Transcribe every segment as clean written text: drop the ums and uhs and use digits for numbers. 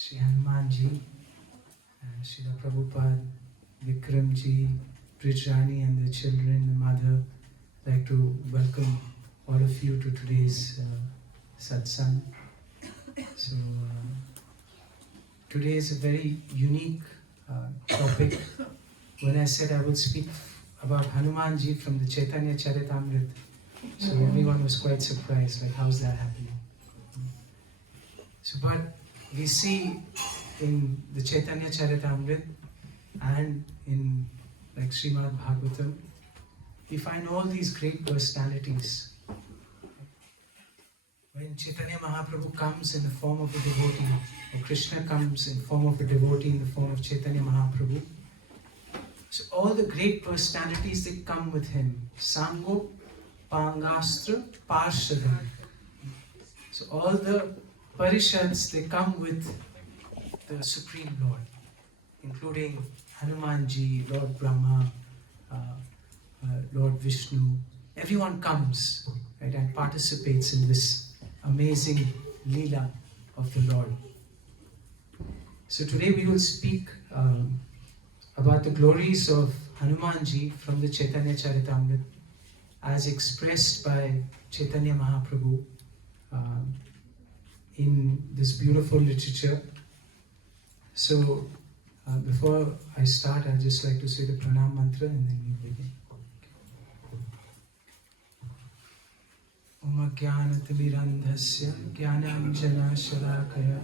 Shri Hanumanji, Srila Prabhupada, Vikramji, Brijrani and the children, the mother. I'd like to welcome all of you to today's satsang. So today is a very unique topic. When I said I would speak about Hanumanji from the Chaitanya Charitamrita, so everyone was quite surprised, like how's that happening? So but we see in the Chaitanya Charitamrita and in like Srimad Bhagavatam, we find all these great personalities. When Chaitanya Mahaprabhu comes in the form of a devotee, or Krishna comes in the form of a devotee in the form of Chaitanya Mahaprabhu, so all the great personalities, they come with him. Sango, Pangastra, Parshadam. So all the Parishads, they come with the Supreme Lord, including Hanumanji, Lord Brahma, Lord Vishnu. Everyone comes, right, and participates in this amazing Lila of the Lord. So today we will speak about the glories of Hanumanji from the Chaitanya Charitamrita as expressed by Chaitanya Mahaprabhu in this beautiful literature. So before I start, I'd just like to say the pranam mantra and then we begin. Om Jnanatimirandhasya Jnananjana Shalakaya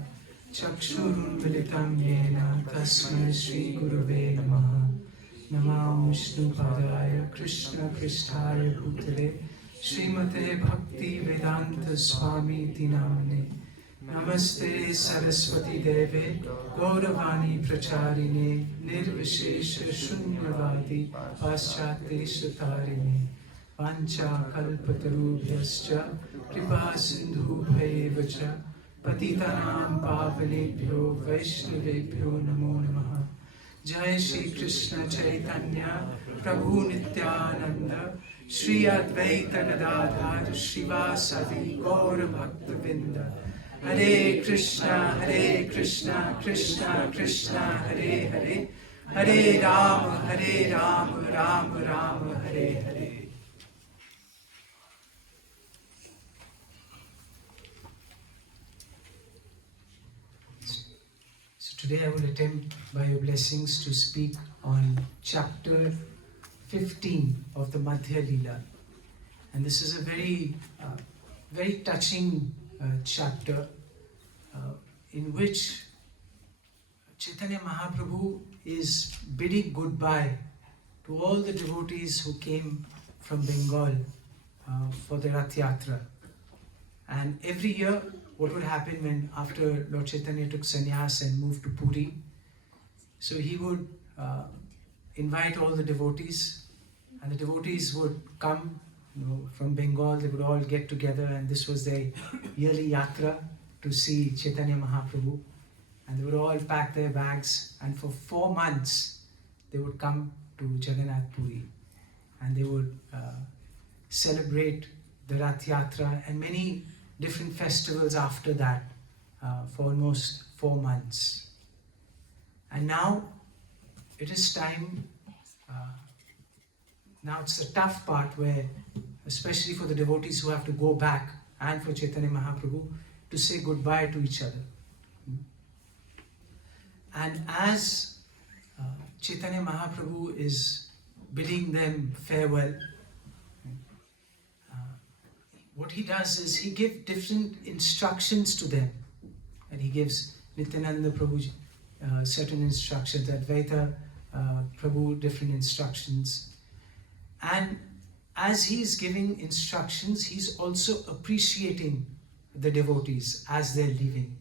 Chakshurunmilitam Yena Tasmai Shri Gurave Namaha Namah Vishnu Padaya Krishna Pristhaya Bhutale Srimate Bhakti Vedanta Swami Tinamane Namaste Saraswati Deve Gauravani Pracharine Nirvishesha Shunyavadi Paschate Shatarine Pancha Kalpatarubhyascha Kripa Sindhu Bhayevacha Patitanam Pavanebhyo Vaishnavebhyo Namo Namaha Jai Shri Krishna Chaitanya Prabhu Nityananda Shri Advaita Gadadhar Shivasadi Gaura Bhakta Vinda Hare Krishna, Krishna Krishna, Hare Hare, Hare Rama, Rama Rama, Hare Hare. So today I will attempt by your blessings to speak on chapter 15 of the Madhya Lila. And this is a very touching chapter in which Chaitanya Mahaprabhu is bidding goodbye to all the devotees who came from Bengal for the Rath Yatra. And every year, what would happen when after Lord Chaitanya took sannyas and moved to Puri, so he would invite all the devotees, and the devotees would come from Bengal. They would all get together, and this was their yearly yatra to see Chaitanya Mahaprabhu. And they would all pack their bags, and for 4 months they would come to Jagannath Puri, and they would celebrate the Rath Yatra and many different festivals after that for almost 4 months. And now it is time. Now it's the tough part where, especially for the devotees who have to go back and for Chaitanya Mahaprabhu, to say goodbye to each other. And as Chaitanya Mahaprabhu is bidding them farewell, what he does is he gives different instructions to them. And he gives Nityananda Prabhu certain instructions, Advaita Prabhu different instructions. And as he's giving instructions, he's also appreciating the devotees as they're leaving.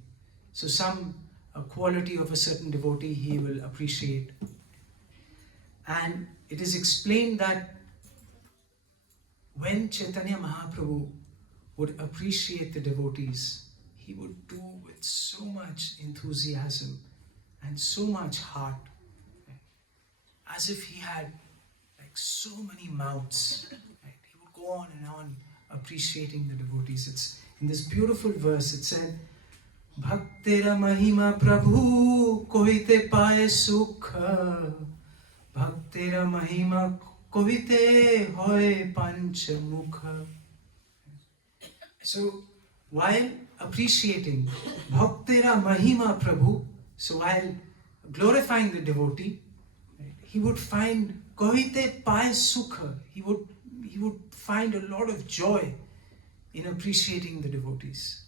So some quality of a certain devotee he will appreciate. And it is explained that when Chaitanya Mahaprabhu would appreciate the devotees, he would do with so much enthusiasm and so much heart, as if he had so many mouths. Right? He would go on appreciating the devotees. It's in this beautiful verse, it said, Bhaktera Mahima Prabhu Kohite Paye Sukha. Bhaktera Mahima Kohite Hoy Panchamukha. So, while appreciating Bhaktera Mahima Prabhu, so while glorifying the devotee, he would find Kohite Paye Sukha. He would find a lot of joy in appreciating the devotees.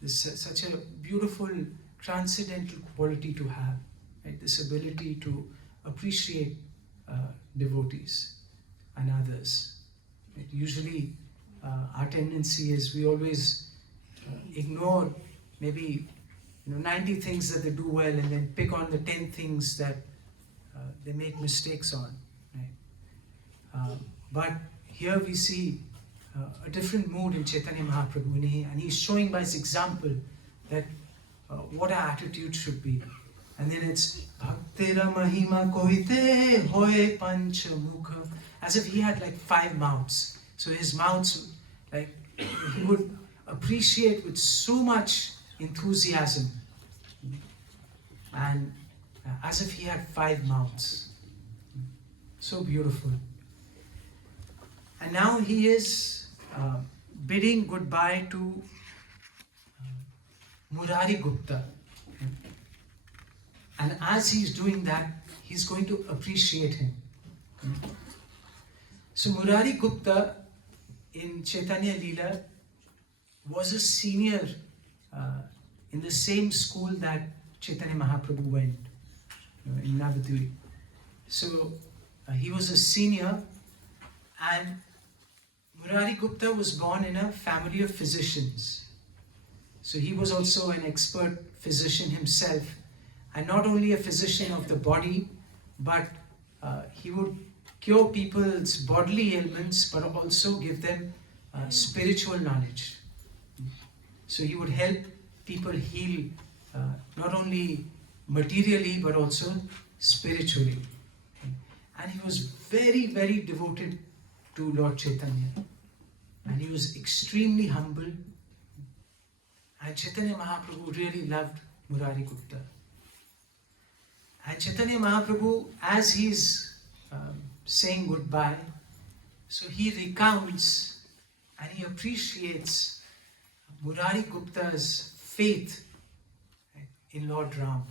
This is such a beautiful transcendental quality to have, right? This ability to appreciate devotees and others. Right? Usually our tendency is we always ignore maybe 90 things that they do well and then pick on the 10 things that they make mistakes on. Right? But here we see a different mood in Chaitanya Mahaprabhu, and he's showing by his example that what our attitude should be. And then it's Bhaktera Mahima Kohite Hoy Panchamukha, as if he had like 5 mouths. So his mouths, like he would appreciate with so much enthusiasm, and as if he had 5 mouths. So beautiful. And now he is bidding goodbye to Murari Gupta. And as he's doing that, he's going to appreciate him. So Murari Gupta in Chaitanya Lila was a senior in the same school that Chaitanya Mahaprabhu went, in Navadvip. So he was a senior, and Murari Gupta was born in a family of physicians. So he was also an expert physician himself, and not only a physician of the body, but he would cure people's bodily ailments, but also give them spiritual knowledge. So he would help people heal not only materially, but also spiritually. And he was very, very devoted to Lord Chaitanya. And he was extremely humble. And Chaitanya Mahaprabhu really loved Murari Gupta. And Chaitanya Mahaprabhu, as he's saying goodbye, so he recounts and he appreciates Murari Gupta's faith in Lord Ram.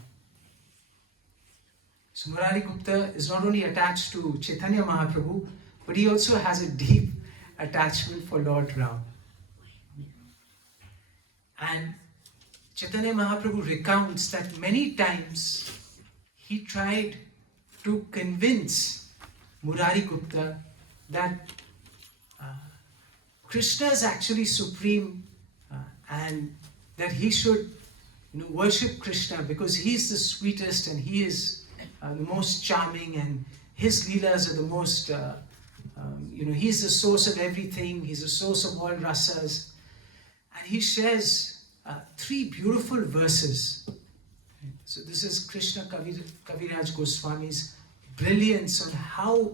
So Murari Gupta is not only attached to Chaitanya Mahaprabhu, but he also has a deep attachment for Lord Ram. And Chaitanya Mahaprabhu recounts that many times he tried to convince Murari Gupta that Krishna is actually supreme and that he should worship Krishna because he's the sweetest and he is the most charming, and his Leelas are the most, he's the source of everything, he's the source of all rasas. And he shares 3 beautiful verses. So this is Krishna Kaviraj Goswami's brilliance on how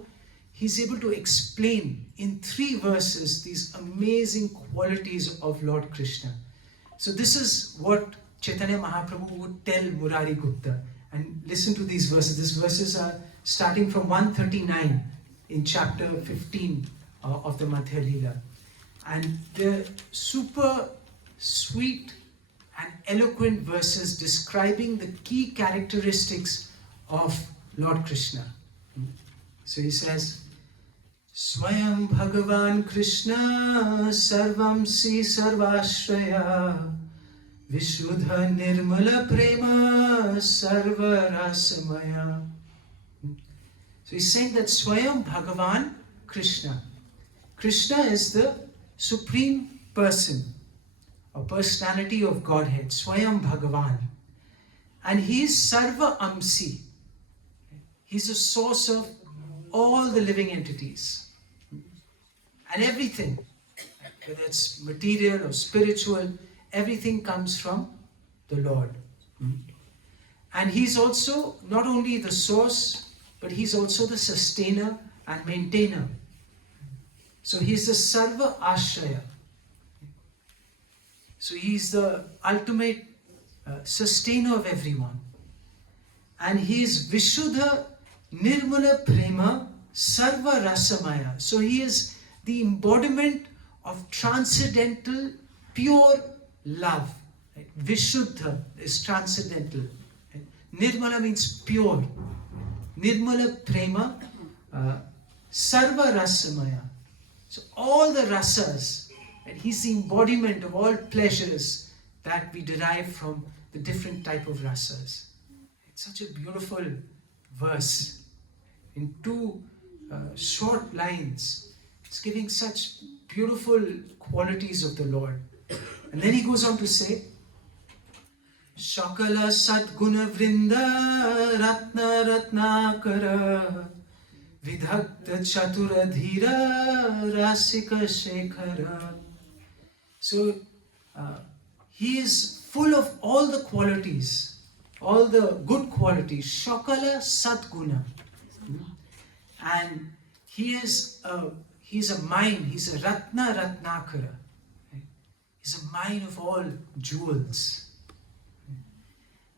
he's able to explain in 3 verses these amazing qualities of Lord Krishna. So this is what Chaitanya Mahaprabhu would tell Murari Gupta. And listen to these verses. These verses are starting from 139 in chapter 15 of the Madhya Lila. And they're super sweet and eloquent verses describing the key characteristics of Lord Krishna. So he says, Swayam Bhagavan Krishna Sarvam Si Sarvashraya Vishuddha Nirmala Prema Sarva Rasamaya. So he's saying that Swayam Bhagavan Krishna. Krishna is the supreme person, a personality of Godhead, Swayam Bhagavan. And he is Sarva Amsi. He's the source of all the living entities. And everything, whether it's material or spiritual, everything comes from the Lord. And he's also not only the source, but he's also the sustainer and maintainer. So he's the Sarva Ashraya. So he is the ultimate sustainer of everyone. And he is Vishuddha Nirmala Prema Sarva Rasamaya. So he is the embodiment of transcendental, pure love. Right? Vishuddha is transcendental. Right? Nirmala means pure. Nirmala Prema Sarva Rasamaya. So all the rasas, and he's the embodiment of all pleasures that we derive from the different type of rasas. It's such a beautiful verse. In two short lines, it's giving such beautiful qualities of the Lord. And then he goes on to say, Shakala Sadguna Vrinda Ratna Ratnakara Vidhakta Chatura Dhira Rasika Shekhara. So he is full of all the qualities, all the good qualities, Shakala Sadguna. And he's a mine, he's a Ratna Ratnakara. He's a mine of all jewels.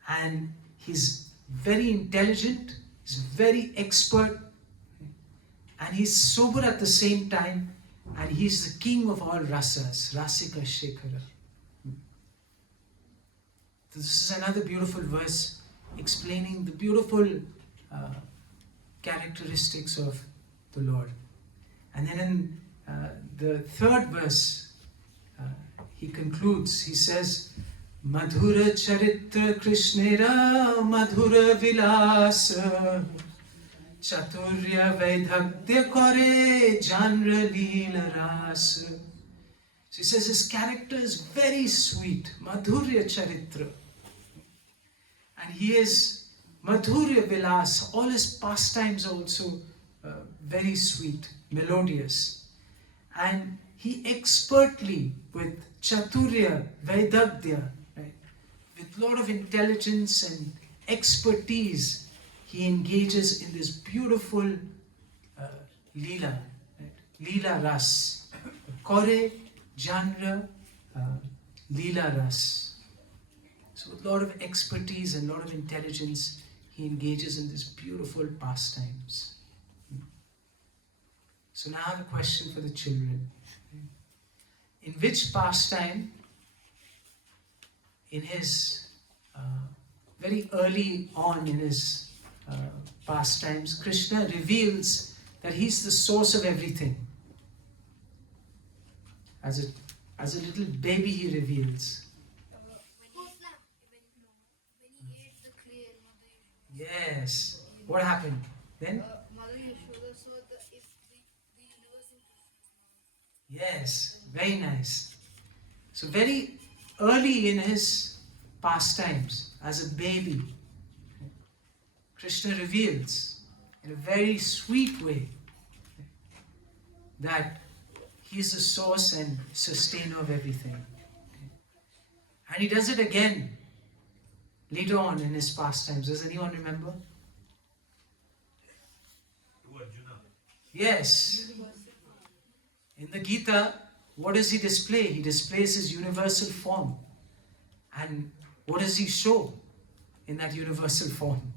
And he's very intelligent, he's very expert, and he's sober at the same time, and he's the king of all rasas, Rasika Shekhara. So this is another beautiful verse explaining the beautiful characteristics of the Lord. And then in the third verse, he concludes, he says, Madhura Charitra Krishnera Madhura Vilasa Chaturya Vaidhagya Kore Janra Lila Rasa. So he says his character is very sweet, Madhurya Charitra. And he is Madhurya Vilas, all his pastimes are also very sweet, melodious. And he expertly, with Chaturya, Vaidagdya, right, with a lot of intelligence and expertise, he engages in this beautiful Lila, right? Lila Ras, Kore, Janra, Lila Ras. So with a lot of expertise and a lot of intelligence, he engages in these beautiful pastimes. So now I have a question for the children. In which pastime, in his very early on in his pastimes, Krishna reveals that he's the source of everything. As a little baby, he reveals. Yes. What happened then? Yes, very nice. So very early in his pastimes, as a baby, Krishna reveals in a very sweet way that he is the source and sustainer of everything. And he does it again later on in his pastimes. Does anyone remember? Yes. In the Gita, what does he display? He displays his universal form. And what does he show in that universal form?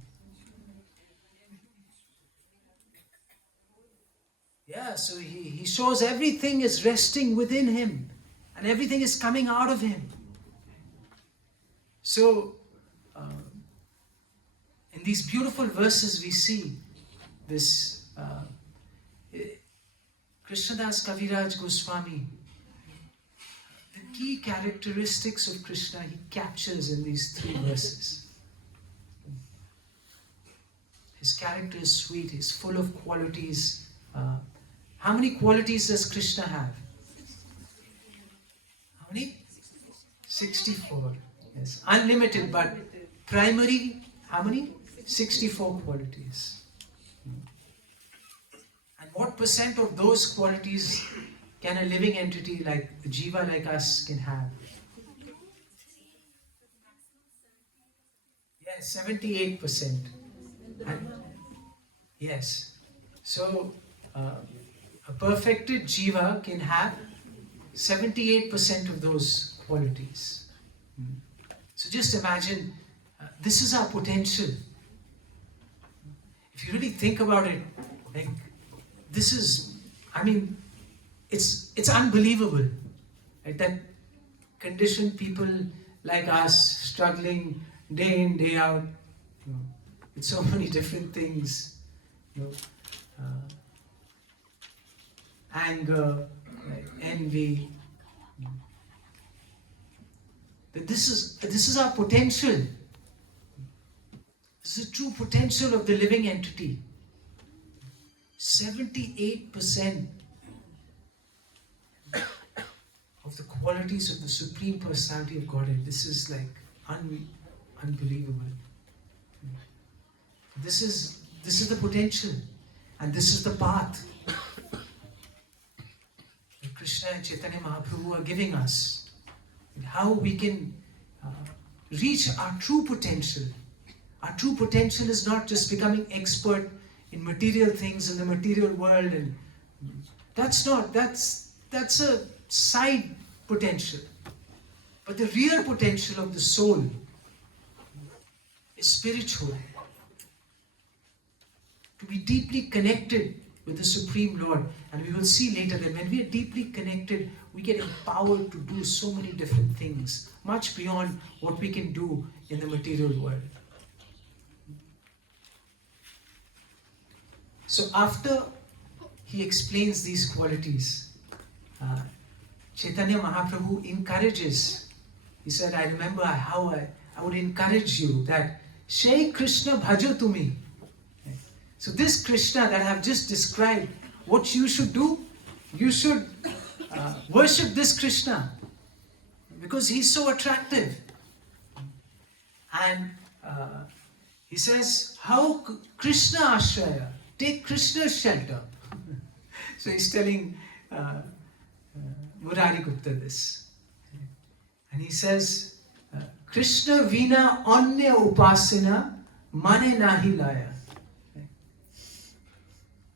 Yeah, so he shows everything is resting within him and everything is coming out of him. So, in these beautiful verses we see this Krishnadas Kaviraj Goswami, the key characteristics of Krishna he captures in these three verses. His character is sweet, he's full of qualities. How many qualities does Krishna have? How many? 64. Yes, unlimited, but primary, how many? 64 qualities. And what percent of those qualities can a living entity like a jiva like us can have? Yes, 78%. And yes. So, a perfected jiva can have 78% of those qualities. So just imagine, this is our potential. If you really think about it, like, this is, I mean, it's unbelievable. Right? That conditioned people like us, struggling day in, day out, with so many different things, anger, right, envy. That this is our potential. This is the true potential of the living entity. 78% of the qualities of the Supreme Personality of Godhead. This is like unbelievable. This is the potential, and this is the path that Krishna and Chaitanya Mahaprabhu are giving us, and how we can reach our true potential. Our true potential is not just becoming expert in material things in the material world, and that's a side potential. But the real potential of the soul is spiritual. To be deeply connected with the Supreme Lord. And we will see later that when we are deeply connected, we get empowered to do so many different things, much beyond what we can do in the material world. So after he explains these qualities, Chaitanya Mahaprabhu encourages. He said, I remember how I would encourage you that Shri Krishna bhajo tumi. So this Krishna that I have just described, what you should do, you should worship this Krishna because he's so attractive. And he says, how Krishna ashraya, take Krishna's shelter. So he's telling Murari Gupta this. And he says, Krishna vina anya upasana mane nahi laya.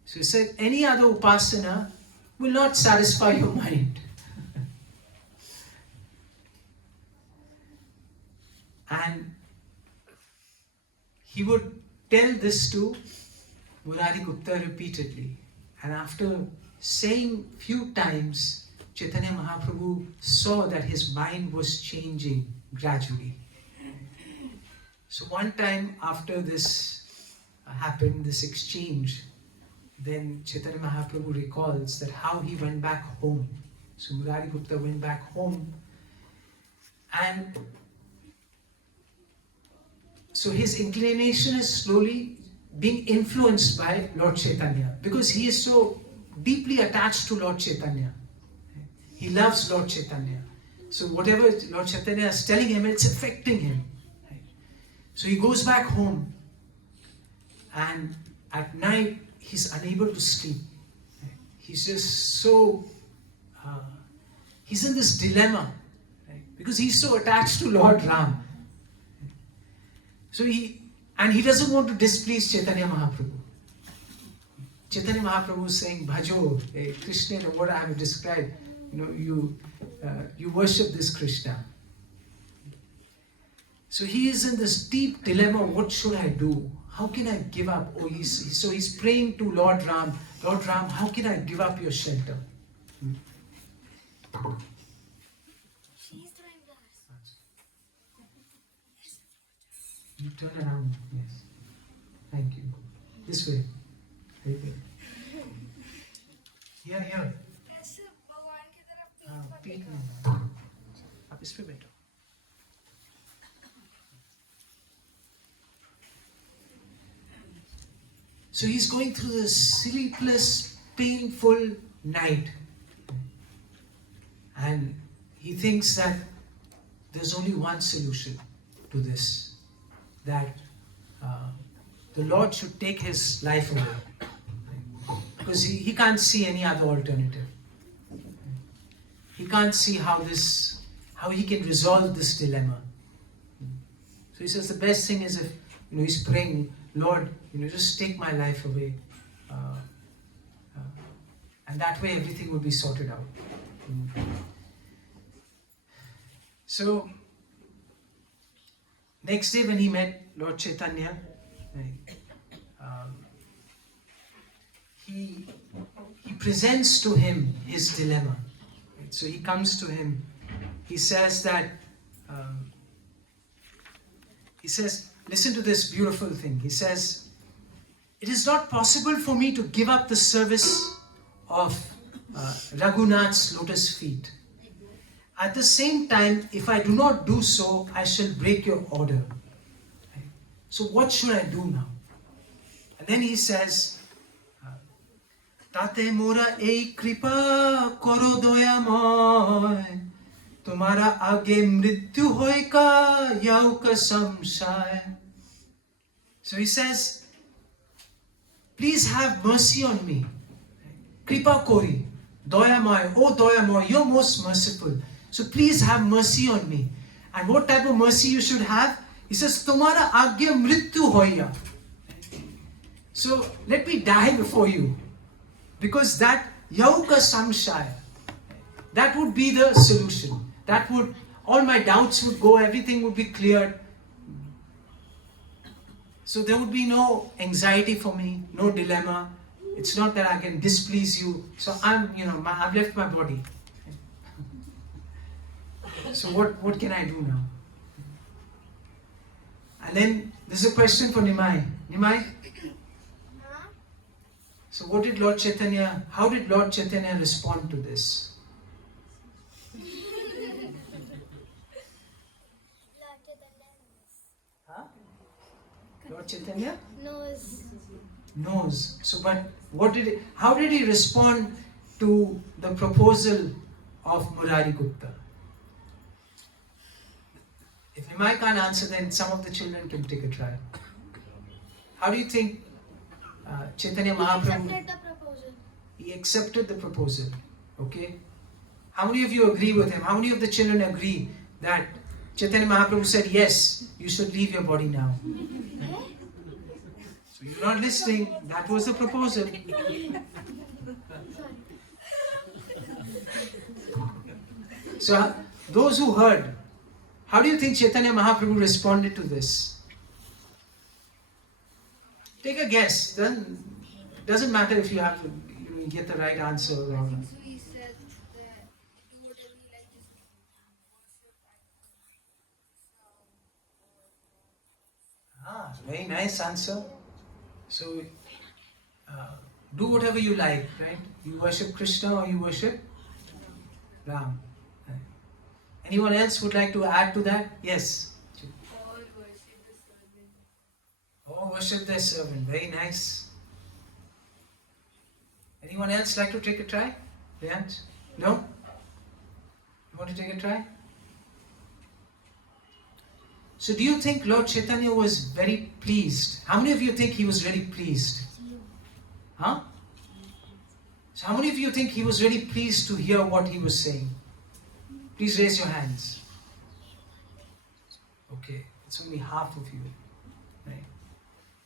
So he said, any other upasana will not satisfy your mind. And he would tell this to Murari Gupta repeatedly. And after saying few times, Chaitanya Mahaprabhu saw that his mind was changing gradually. So one time after this happened, this exchange, then Chaitanya Mahaprabhu recalls that how he went back home. So Murari Gupta went back home, and so his inclination is slowly being influenced by Lord Chaitanya, because he is so deeply attached to Lord Chaitanya. He loves Lord Chaitanya. So whatever Lord Chaitanya is telling him, it's affecting him. So he goes back home, and at night he's unable to sleep. He's just so, he's in this dilemma, because he's so attached to Lord Ram. So he doesn't want to displease Chaitanya Mahaprabhu. Chaitanya Mahaprabhu is saying, Bhajo, Krishna, what I have described, you worship this Krishna. So he is in this deep dilemma, what should I do? How can I give up? So he's praying to Lord Ram, Lord Ram, how can I give up your shelter? She's throwing flowers. You turn around, yes. Thank you. This way. Right there. Here. ऐसे भगवान की तरफ पीठ में आप इस पे बैठो. So he's going through this sleepless, painful night, and he thinks that there's only one solution to this, that the Lord should take his life away, because he can't see any other alternative. He can't see how he can resolve this dilemma. So he says the best thing is if he's praying, Lord, just take my life away, and that way everything will be sorted out. So, next day when he met Lord Chaitanya, um, he presents to him his dilemma. Right? So he comes to him. He says that, listen to this beautiful thing. He says, it is not possible for me to give up the service of Raghunath's lotus feet. At the same time, if I do not do so, I shall break your order. Right? So what should I do now? And then he says, Tate mora ei kripa koro doyamoy, tumara age mrityu hoy ka yau ka samshay. So he says, please have mercy on me. Kripa kori, doyamoy, oh doyamoy, you're most merciful. So please have mercy on me. And what type of mercy you should have? He says, tumara agya mrityu hoya. So let me die before you. Because that yauka samshaya, that would be the solution. That would, all my doubts would go, everything would be cleared. So there would be no anxiety for me, no dilemma. It's not that I can displease you. So I've left my body. So what can I do now? And then there's a question for Nimai. Nimai? So how did Lord Chaitanya respond to this? Lord Chaitanya? Knows. So but how did he respond to the proposal of Murari Gupta? If Nimai can't answer, then some of the children can take a try. How do you think Chaitanya Mahaprabhu? He accepted the proposal. Okay? How many of you agree with him? How many of the children agree that Chaitanya Mahaprabhu said, yes, you should leave your body now? So you're not listening. That was the proposal. So those who heard, how do you think Chaitanya Mahaprabhu responded to this? Take a guess. Then doesn't matter if you have to get the right answer or wrong. So he said that do whatever you like, just worship. Very nice answer. So do whatever you like, right? You worship Krishna or you worship Ram. Right. Anyone else would like to add to that? Yes. Or worship their servant. Very nice. Anyone else like to take a try? Riyant? No? You want to take a try? So do you think Lord Chaitanya was very pleased? How many of you think he was really pleased? Huh? So how many of you think he was really pleased to hear what he was saying? Please raise your hands. Okay, it's only half of you. Right?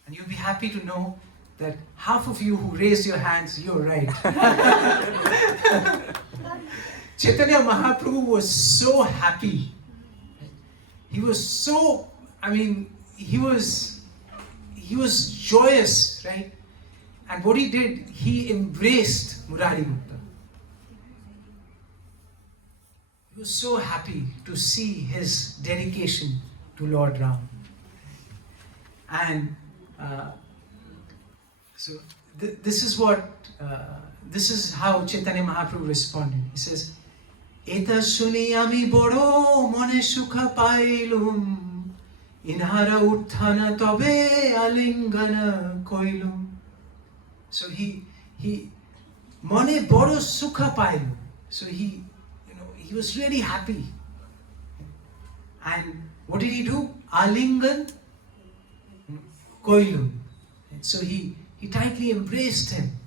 And you'll be happy to know that half of you who raised your hands, you're right. Chaitanya Mahaprabhu was so happy. He was so, he was joyous, right? And what he did, he embraced Murari Gupta. He was so happy to see his dedication to Lord Ram. And so this is how Chaitanya Mahaprabhu responded. He says, Eta shuni ami boro mone sukha pailum, inhara utthana tobe alingana koilum. So he mone boro sukha pailum. So he was really happy. And what did he do? Alingan koilum. So he tightly embraced him.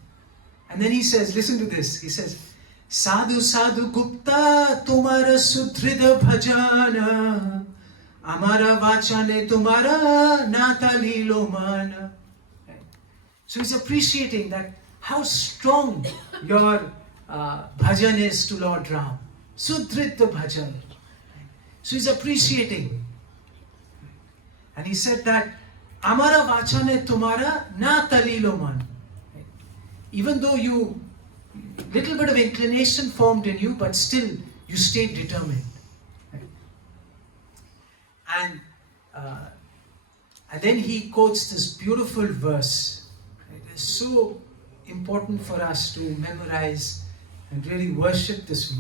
And then he says, listen to this. He says, Sadhu sadhu Gupta tumara sudhrida bhajana, amara vachane tumara nata lilo mana. So he's appreciating that how strong your bhajan is to Lord Ram. Sudhrida bhajan. So he's appreciating. And he said that, Amara vachane tumara na talilo man. Even though little bit of inclination formed in you, but still you stayed determined. And then he quotes this beautiful verse. It is so important for us to memorize and really worship this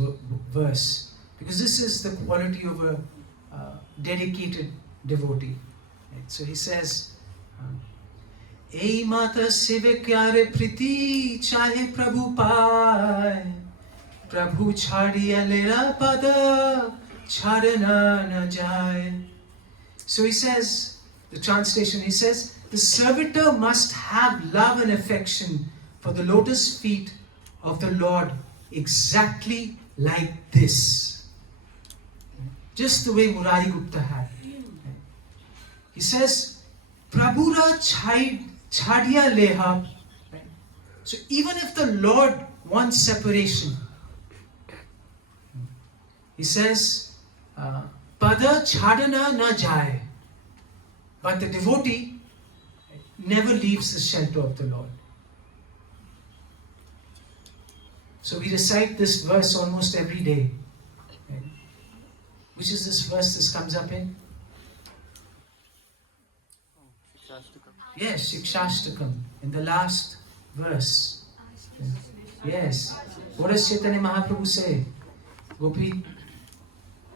verse, because this is the quality of a dedicated devotee. So he says, "Ei mata seve kyare priti chahe Prabhu pai, Prabhu chhadiya lera pada chhadana na jai." So he says, the translation, he says, the servitor must have love and affection for the lotus feet of the Lord exactly like this. Just the way Murari Gupta had. He says, Prabhura chhadiya leha. So even if the Lord wants separation, he says, pada chhadana na jai. But the devotee never leaves the shelter of the Lord. So we recite this verse almost every day. Which is this verse this comes up in? Yes, Shikshashtakam, in the last verse. Yes. What does Chaitanya Mahaprabhu say? Gopi,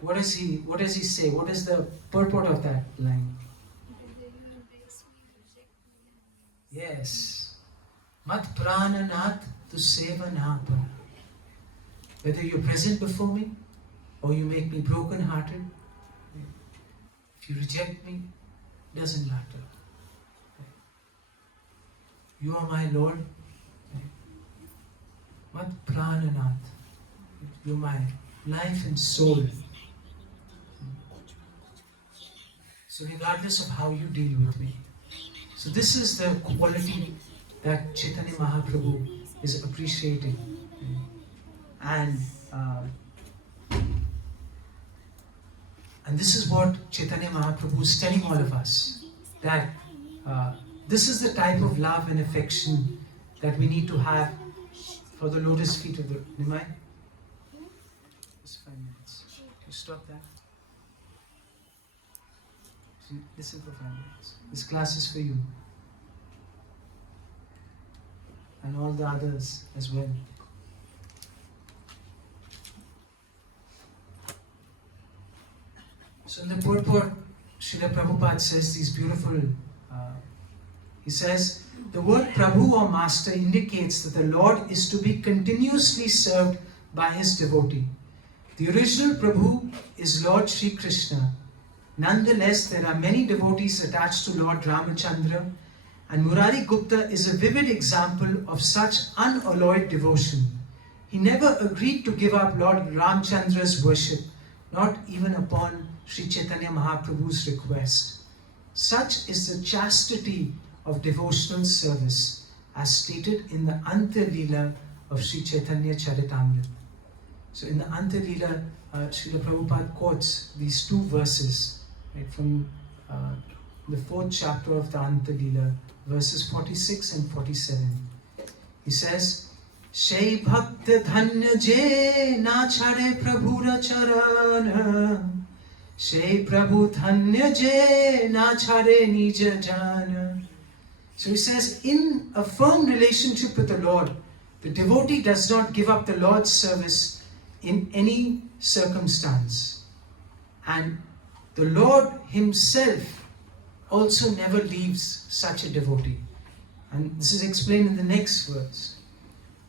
what does he say? What is the purport of that line? Yes. Mat prananath tu seva napa. Whether you're present before me or you make me broken hearted, if you reject me, doesn't matter. You are my Lord. Mat prananath. You're my life and soul. So regardless of how you deal with me. So this is the quality that Chaitanya Mahaprabhu is appreciating. And this is what Chaitanya Mahaprabhu is telling all of us, that this is the type of love and affection that we need to have for the lotus feet of the Nimai. Just 5 minutes. You stop that. Listen for 5 minutes. This class is for you. And all the others as well. So in the purport, Srila Prabhupada says these beautiful, he says, the word Prabhu or Master indicates that the Lord is to be continuously served by his devotee. The original Prabhu is Lord Sri Krishna. Nonetheless, there are many devotees attached to Lord Ramachandra, and Murari Gupta is a vivid example of such unalloyed devotion. He never agreed to give up Lord Ramachandra's worship, not even upon Sri Chaitanya Mahaprabhu's request. Such is the chastity of devotional service, as stated in the Anta Lila of Sri Chaitanya Charitamrita. So in the Anta Lila, Srila Prabhupada quotes these two verses, right, from the 4th chapter of the Anta Lila, verses 46 and 47. He says, Shei bhakta dhanya je na chhade prabhura charana, Shei prabhu dhanya je na chhade nija jana. So he says, in a firm relationship with the Lord, the devotee does not give up the Lord's service in any circumstance. And the Lord himself also never leaves such a devotee. And this is explained in the next verse.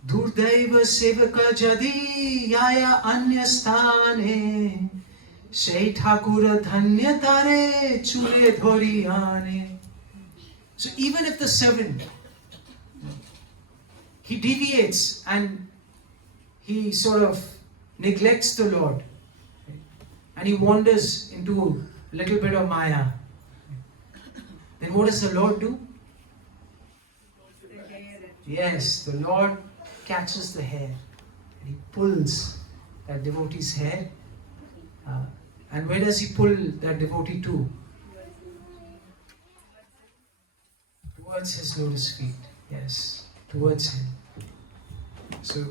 Durdaiva sevaka jadi yaya anyasthane, Shei Thakura dhanya tare chure dhori ane. So even if the servant, he deviates and he sort of neglects the Lord, and he wanders into a little bit of Maya, then what does the Lord do? Yes, the Lord catches the hair and he pulls that devotee's hair And where does he pull that devotee to? Towards his lotus feet. Yes, towards him. So,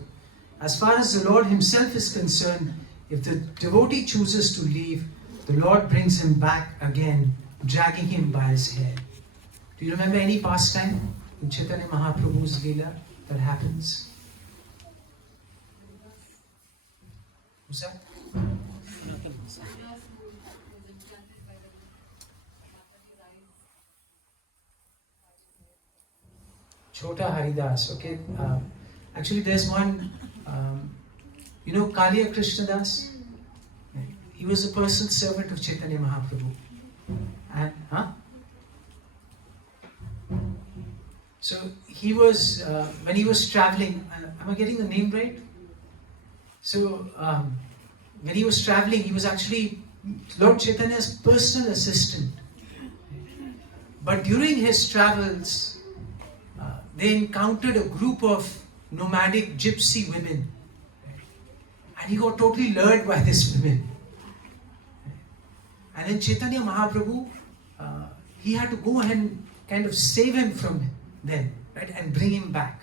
as far as the Lord himself is concerned, if the devotee chooses to leave, the Lord brings him back again, dragging him by his hair. Do you remember any pastime in Chaitanya Mahaprabhu's Lila that happens? Who's that? Chota Haridas, okay? Actually, there's one, you know, Kaliya Krishnadas? He was a personal servant of Chaitanya Mahaprabhu. And, So he was, when he was traveling, am I getting the name right? So when he was traveling, he was actually Lord Chaitanya's personal assistant. But during his travels, they encountered a group of nomadic gypsy women. And he got totally lured by these women. And then Chaitanya Mahaprabhu, he had to go and kind of save him from them, right, and bring him back.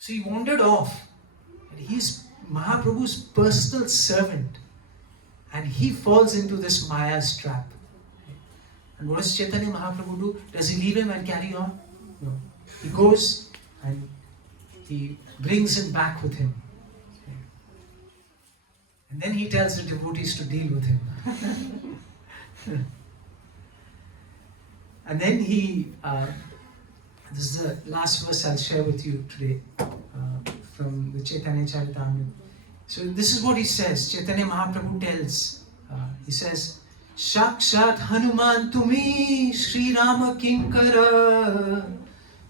So he wandered off. And he's Mahaprabhu's personal servant. And he falls into this Maya's trap. And what does Chaitanya Mahaprabhu do? Does he leave him and carry on? No. He goes and he brings him back with him. And then he tells the devotees to deal with him. And then he, this is the last verse I'll share with you today from the Chaitanya Charitamrita. So this is what he says. Chaitanya Mahaprabhu tells, he says, Shakshat Hanuman tumi Shri Rama Kinkara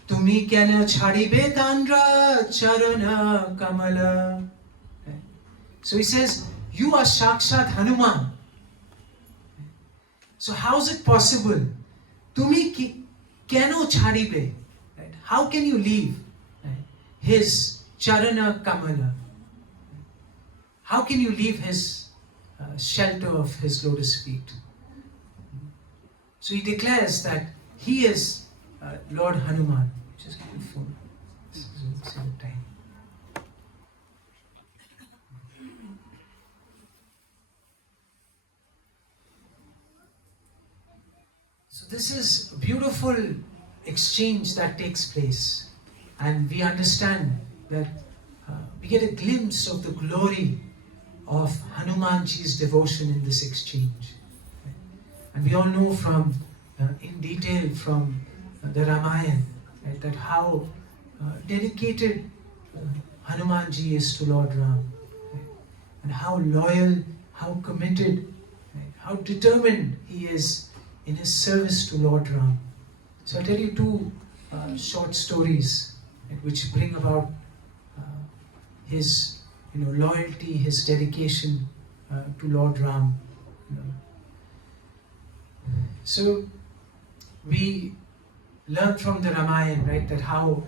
tumi kyana chhadibe tandra charana kamala. So he says, you are Shakshat Hanuman. So how is it possible? Tumi kyano chhadibe. How can you leave his charana kamala? How can you leave his shelter of his lotus feet? So he declares that he is Lord Hanuman. Just give the phone. This is the time. So this is a beautiful exchange that takes place, and we understand that we get a glimpse of the glory of Hanumanji's devotion in this exchange. And we all know from, in detail from the Ramayana, right, that how dedicated Hanumanji is to Lord Ram, right, and how loyal, how committed, right, how determined he is in his service to Lord Ram. So I'll tell you two short stories, right, which bring about his loyalty, his dedication to Lord Ram. So we learn from the Ramayana, right, that how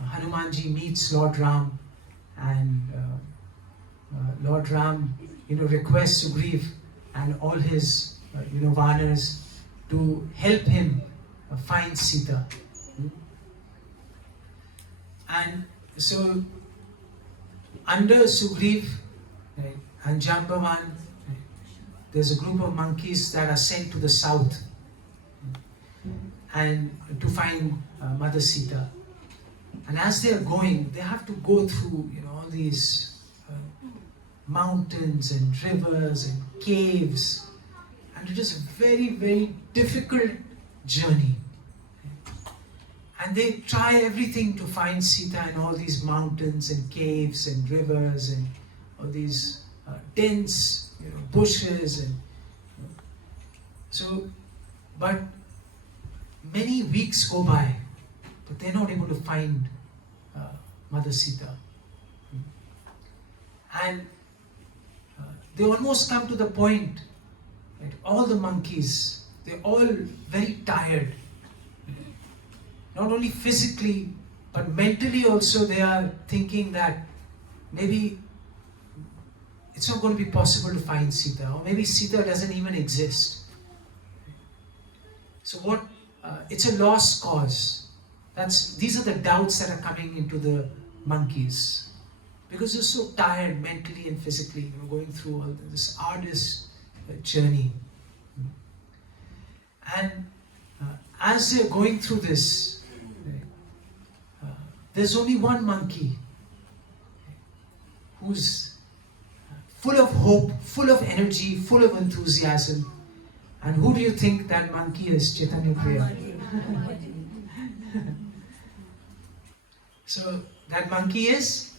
Hanumanji meets Lord Ram, and Lord Ram, requests Sugriv and all his, Vanas to help him find Sita. And so under Sugriv, right, and Jambavan, right, there's a group of monkeys that are sent to the south and to find Mother Sita. And as they are going, they have to go through all these mountains and rivers and caves, and it is a very, very difficult journey. And they try everything to find Sita in all these mountains and caves and rivers and all these dense bushes. And so, but many weeks go by, but they're not able to find Mother Sita. And they almost come to the point, right, all the monkeys, they're all very tired. Not only physically, but mentally also they are thinking that maybe it's not going to be possible to find Sita, or maybe Sita doesn't even exist. So what? It's a lost cause. These are the doubts that are coming into the monkeys, because they're so tired mentally and physically, going through all this arduous journey. And as they're going through this, there's only one monkey who's full of hope, full of energy, full of enthusiasm. And who do you think that monkey is, Chaitanya Priya? So that monkey is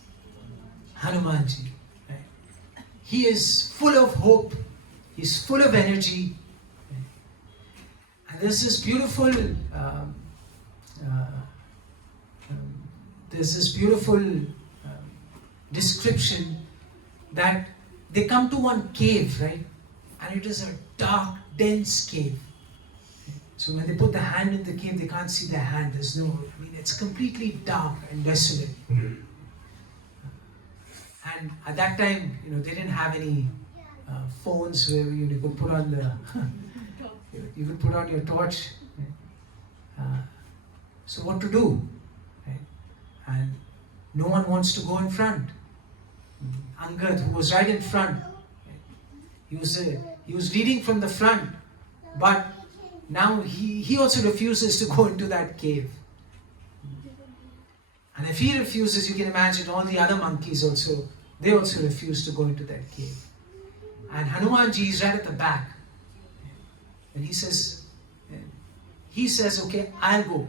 Hanumanji. Right? He is full of hope, he's full of energy. And there's this beautiful description that they come to one cave, right? And it is a dark, dense cave. So when they put the hand in the cave, they can't see their hand. It's completely dark and desolate. And at that time, they didn't have any phones where you could put on you could put on your torch. So what to do? Right? And no one wants to go in front. Angad, who was right in front, he was leading from the front, but now he also refuses to go into that cave. And if he refuses, you can imagine all the other monkeys also, they also refuse to go into that cave. And Hanumanji is right at the back. And he says, okay, I'll go.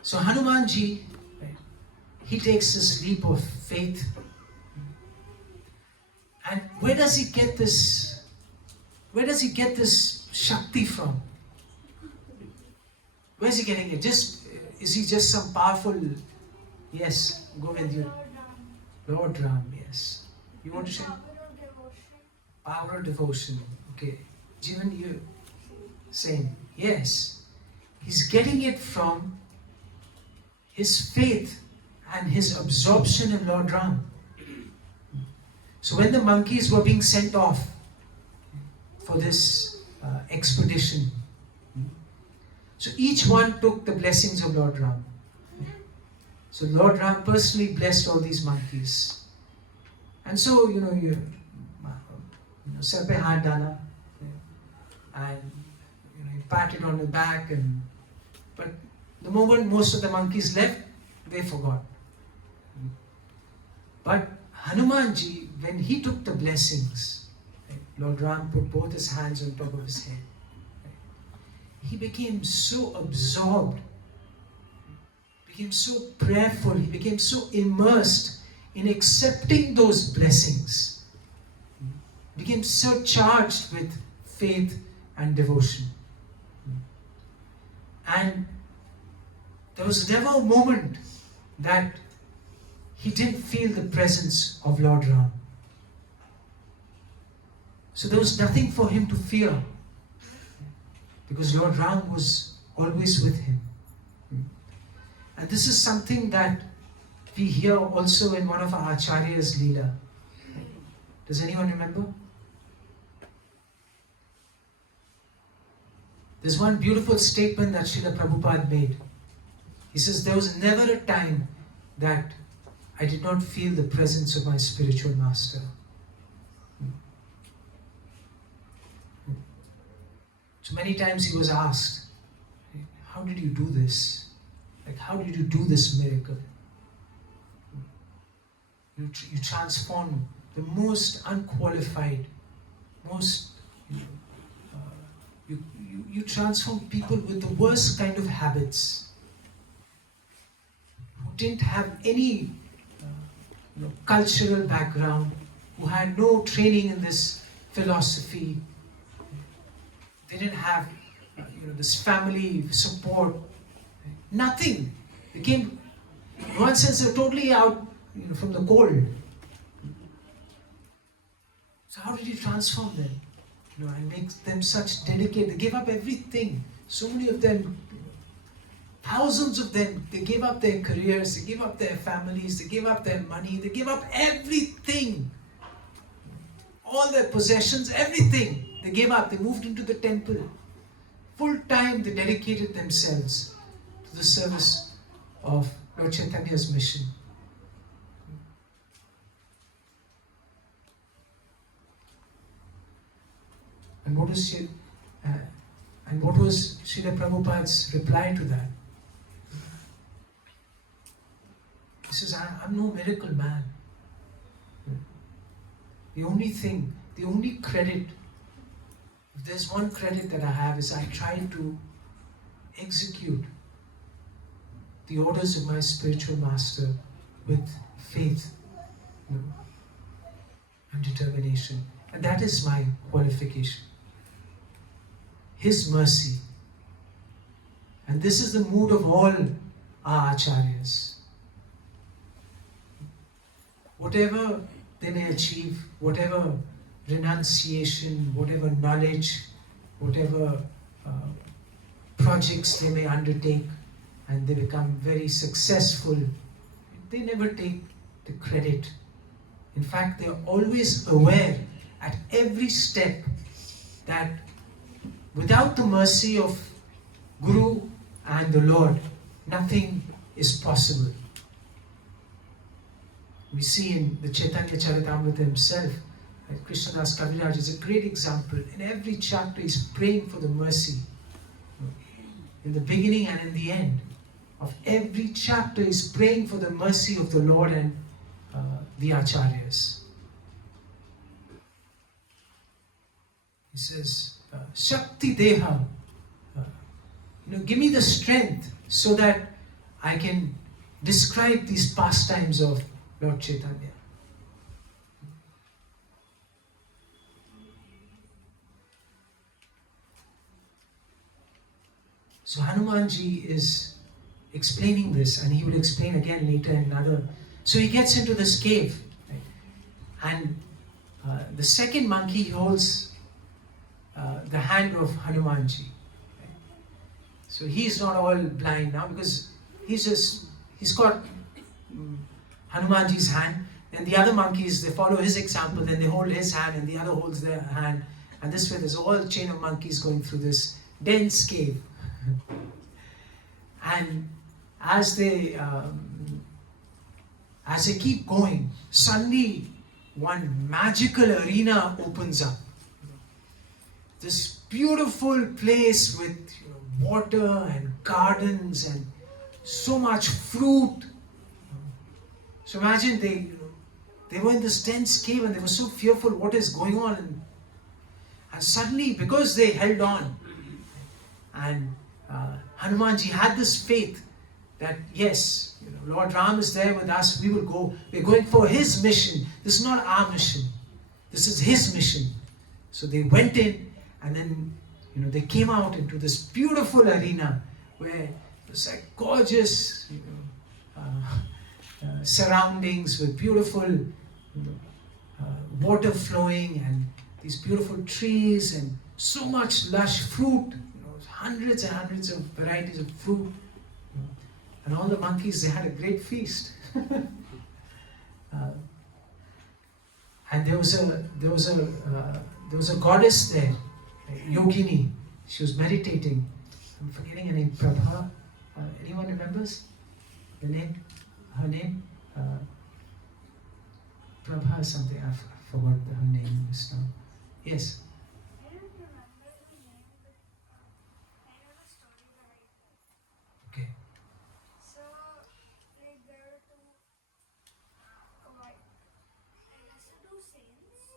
So Hanumanji, he takes this leap of faith. And where does he get this Shakti from? Where is he getting it? Is he just some powerful? Yes, go with you. Lord Ram, yes. You want to share? Power of devotion. Okay. Jivan, you saying, yes. He's getting it from his faith and his absorption in Lord Ram. So when the monkeys were being sent off for this expedition, so each one took the blessings of Lord Ram. So Lord Ram personally blessed all these monkeys. And so, sir pe haath dala, and he patted on the back, but the moment most of the monkeys left, they forgot. But Hanumanji, when he took the blessings, Lord Ram put both his hands on top of his head. He became so absorbed, became so prayerful, he became so immersed in accepting those blessings, became so charged with faith and devotion. And there was never a moment that he didn't feel the presence of Lord Ram. So there was nothing for him to fear, because Lord Ram was always with him. And this is something that we hear also in one of our Acharyas' Lila. Does anyone remember? There's one beautiful statement that Srila Prabhupada made. He says, there was never a time that I did not feel the presence of my spiritual master. So many times he was asked, how did you do this? How did you do this miracle? You transform the most unqualified, you transform people with the worst kind of habits, who didn't have any cultural background, who had no training in this philosophy. They didn't have this family support. Nothing. They came, in one sense, they're totally out from the cold. So how did you transform them? And make them such dedicated? They gave up everything. So many of them, Thousands of them, they gave up their careers, they gave up their families, they gave up their money, they gave up everything. All their possessions, everything. They gave up, they moved into the temple. Full time they dedicated themselves to the service of Lord Chaitanya's mission. And what was Srila Prabhupada's reply to that? He says, I'm no miracle man. The only thing, the only credit, if there's one credit that I have, is I try to execute the orders of my spiritual master with faith, and determination. And that is my qualification. His mercy. And this is the mood of all our acharyas. Whatever they may achieve, whatever renunciation, whatever knowledge, whatever projects they may undertake, and they become very successful, they never take the credit. In fact, they are always aware at every step that without the mercy of Guru and the Lord, nothing is possible. We see in the Chaitanya Charitamrita himself, that Krishnadas Kaviraj is a great example. In every chapter he's praying for the mercy. In the beginning and in the end of every chapter he's praying for the mercy of the Lord and the Acharyas. He says, Shakti Deha, give me the strength so that I can describe these pastimes of Lord Chaitanya. So Hanumanji is explaining this, and he will explain again later in another. So he gets into this cave, right? And the second monkey holds the hand of Hanumanji. Right? So he's not all blind now, because he's got Hanumanji's hand, and the other monkeys, they follow his example, then they hold his hand and the other holds their hand, and this way there's a whole chain of monkeys going through this dense cave. And as they keep going, suddenly one magical arena opens up. This beautiful place with water and gardens and so much fruit. So imagine they were in this dense cave and they were so fearful what is going on. And suddenly, because they held on, and Hanumanji had this faith that yes, Lord Ram is there with us, we will go. We're going for his mission. This is not our mission. This is his mission. So they went in, and then they came out into this beautiful arena where it was like gorgeous surroundings with beautiful water flowing and these beautiful trees and so much lush fruit, hundreds and hundreds of varieties of fruit, and all the monkeys, they had a great feast. And there was a goddess there, Yogini. She was meditating. I'm forgetting her name. Prabha. Anyone remembers the name? Her name? Prabha something. I forgot her name is now. Yes. I don't remember the name, but I know the story that I heard. Okay. So, like, there were two saints.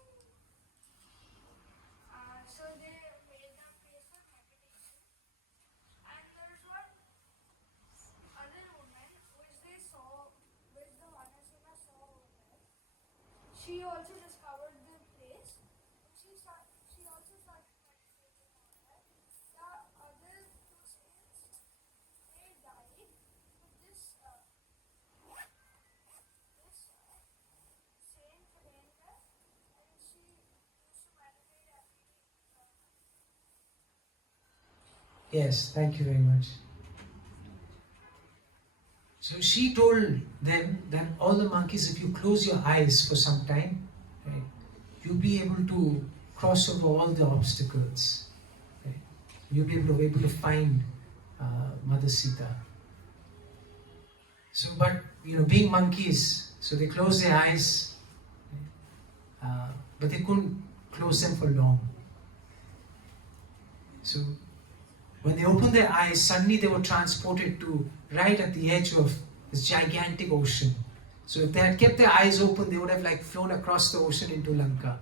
So they made that place for meditation. And there's one other woman which the Vanasima saw over there. She also discovered the place. She also started meditating over there. The other two saints, they died, but this saint remained there, and she used to meditate every day. Yes, thank you very much. So she told them that all the monkeys, if you close your eyes for some time, right, you'll be able to cross over all the obstacles. Right? You'll be able to find Mother Sita. So, but being monkeys, so they closed their eyes, but they couldn't close them for long. So, when they opened their eyes, suddenly they were transported to right at the edge of this gigantic ocean. So if they had kept their eyes open, they would have flown across the ocean into Lanka.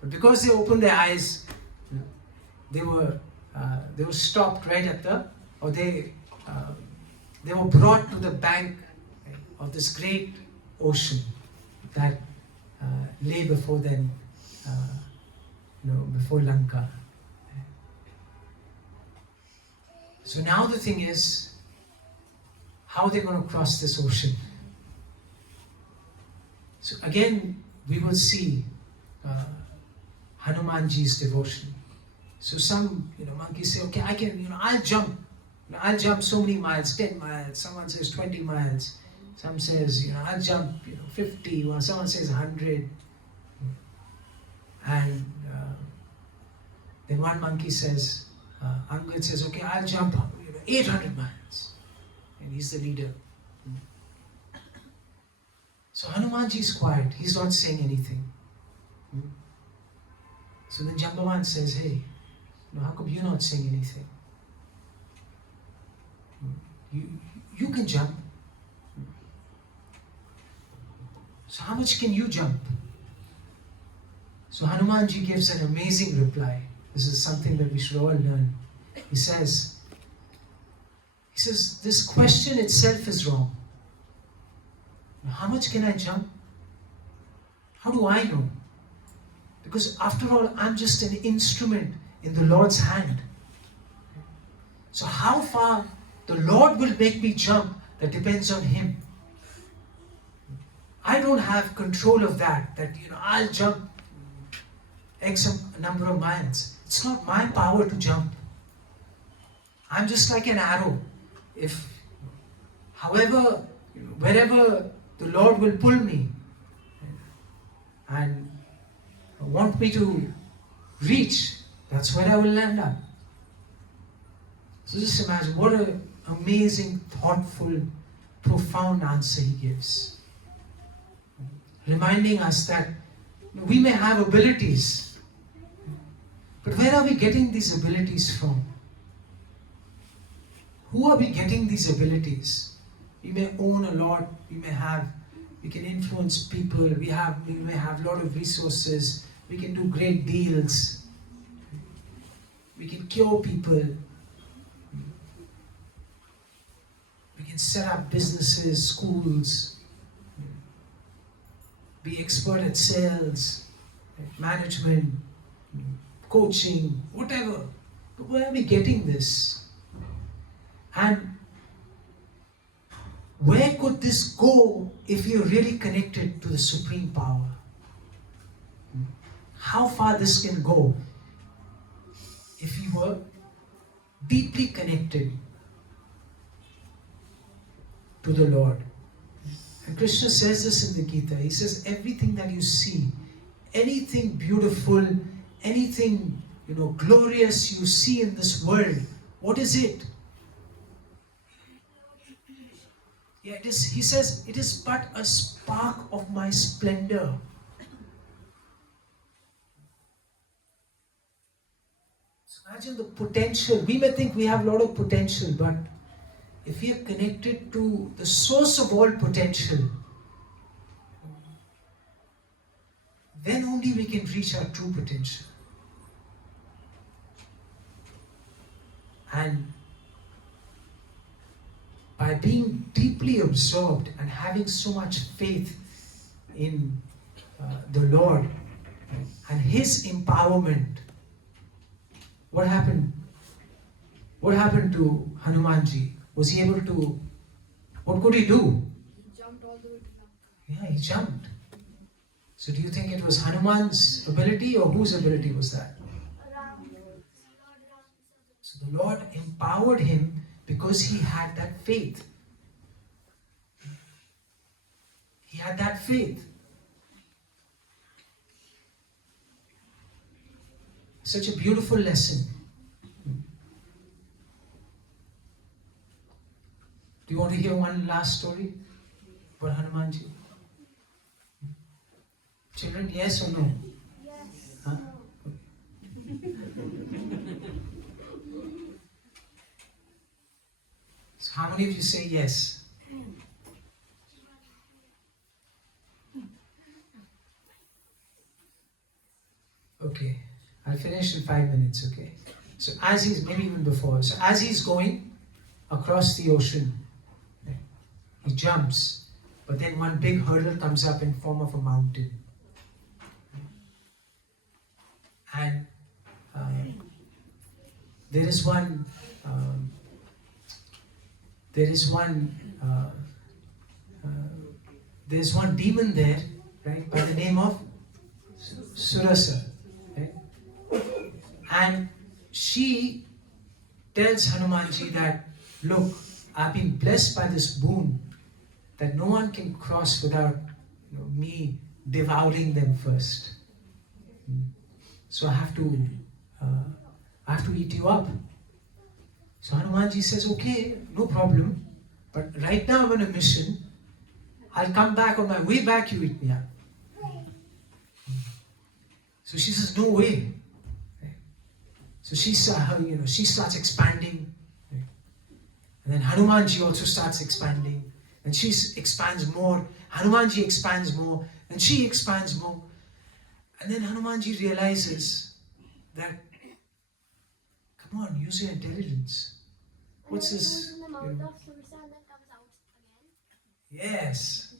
But because they opened their eyes, they were stopped right at they were brought to the bank of this great ocean that lay before them, before Lanka. So now the thing is, how are they going to cross this ocean? So again, we will see Hanumanji's devotion. So some monkeys say, okay, I can, I'll jump. I'll jump so many miles, 10 miles. Someone says 20 miles. Some says, I'll jump 50. Or someone says 100. And then one monkey says, Angad says, okay, I'll jump 800 miles. And he's the leader. So Hanumanji is quiet. He's not saying anything. So then Jambavan says, hey, how come you're not saying anything? You can jump. So how much can you jump? So Hanumanji gives an amazing reply. This is something that we should all learn. He says, this question itself is wrong. How much can I jump? How do I know? Because after all, I'm just an instrument in the Lord's hand. So how far the Lord will make me jump, that depends on Him. I don't have control of that I'll jump X number of miles. It's not my power to jump. I'm just like an arrow. Wherever the Lord will pull me and want me to reach, that's where I will land up. So just imagine what an amazing, thoughtful, profound answer he gives. Reminding us that we may have abilities, but where are we getting these abilities from? Who are we getting these abilities? We may own a lot, we can influence people, we may have a lot of resources, we can do great deals, we can cure people, we can set up businesses, schools, be expert at sales, management, coaching, whatever. But where are we getting this? And where could this go if you're really connected to the Supreme Power? How far this can go if you were deeply connected to the Lord. And Krishna says this in the Gita. He says, everything that you see, anything beautiful, anything glorious you see in this world, what is it? Yeah, it is. He says, it is but a spark of my splendor. So imagine the potential. We may think we have a lot of potential, but if we are connected to the source of all potential, then only we can reach our true potential. And by being deeply absorbed and having so much faith in the Lord and His empowerment, what happened? What happened to Hanumanji? Was he able to, what could he do? He jumped all the way to Lanka. Yeah, he jumped. So do you think it was Hanuman's ability or whose ability was that? So the Lord empowered him because he had that faith. He had that faith. Such a beautiful lesson. Do you want to hear one last story about Hanumanji? Children, yes or no? Yes. Huh? So how many of you say yes? Okay, I'll finish in 5 minutes, okay? So as he's, maybe even before, so as he's going across the ocean, he jumps, but then one big hurdle comes up in form of a mountain. And there is one, um, there's one demon there, right, by the name of Surasa, right? And she tells Hanumanji that, look, I've been blessed by this boon that no one can cross without me devouring them first. So I have to eat you up. So Hanumanji says, okay, no problem, but right now I'm on a mission. I'll come back, on my way back you eat me up. So she says, no way. So she starts expanding. And then Hanumanji also starts expanding. And she expands more. Hanumanji expands more. And she expands more. And then Hanumanji realizes that, come on, use your intelligence. What's this? Yes.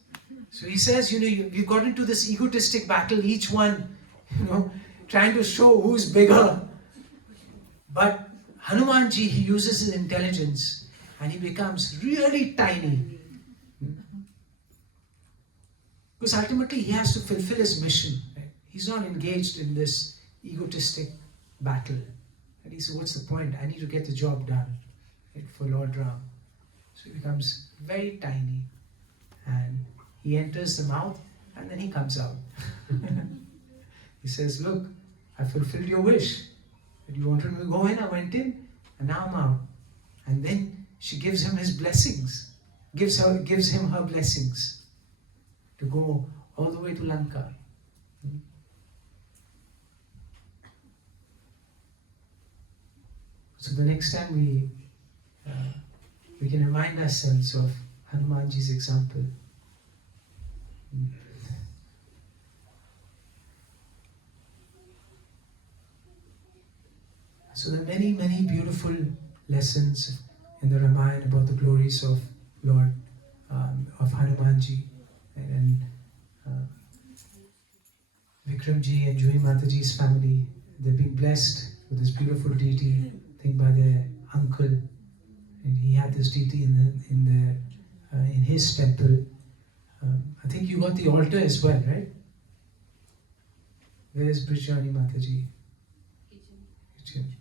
So he says, we've got into this egotistic battle, each one, trying to show who's bigger. But Hanumanji, he uses his intelligence and he becomes really tiny. Because ultimately he has to fulfill his mission. Right? He's not engaged in this egotistic battle. And he says, what's the point? I need to get the job done, right, for Lord Ram. So he becomes very tiny. And he enters the mouth and then he comes out. He says, look, I fulfilled your wish. You wanted me to go in, I went in, and now I'm out. And then she gives him his blessings, gives him her blessings to go all the way to Lanka. So the next time we can remind ourselves of Hanumanji's example. So there are many, many beautiful lessons in the Ramayana about the glories of Lord, of Hanumanji. And Vikramji and Juhi Mataji's family, they've been blessed with this beautiful deity, I think by their uncle. And he had this deity in his temple. I think you got the altar as well, right? Where is Brijani Mataji? Kitchen.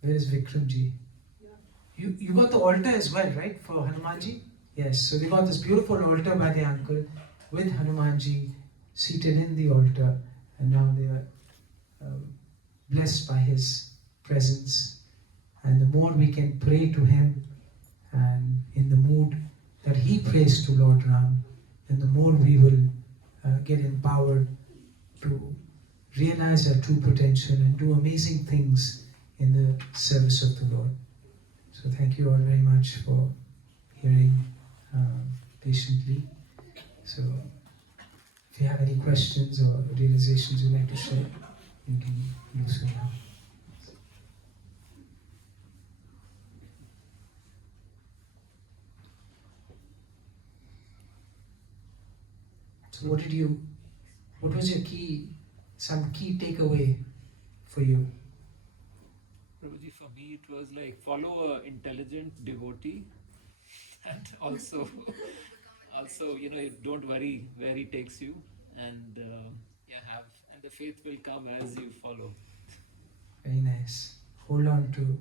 Where is Vikramji? You got the altar as well, right, for Hanumanji? Yes, so they got this beautiful altar by the uncle with Hanumanji seated in the altar, and now they are blessed by his presence. And the more we can pray to him and in the mood that he prays to Lord Ram, then the more we will get empowered to realize our true potential and do amazing things in the service of the Lord. So thank you all very much for hearing patiently. So if you have any questions or realizations you'd like to share, you can do so now. So what was your some key takeaway for you? Prabhuji, for me it was like follow an intelligent devotee and also don't worry where he takes you, and and the faith will come as you follow. Very nice. Hold on to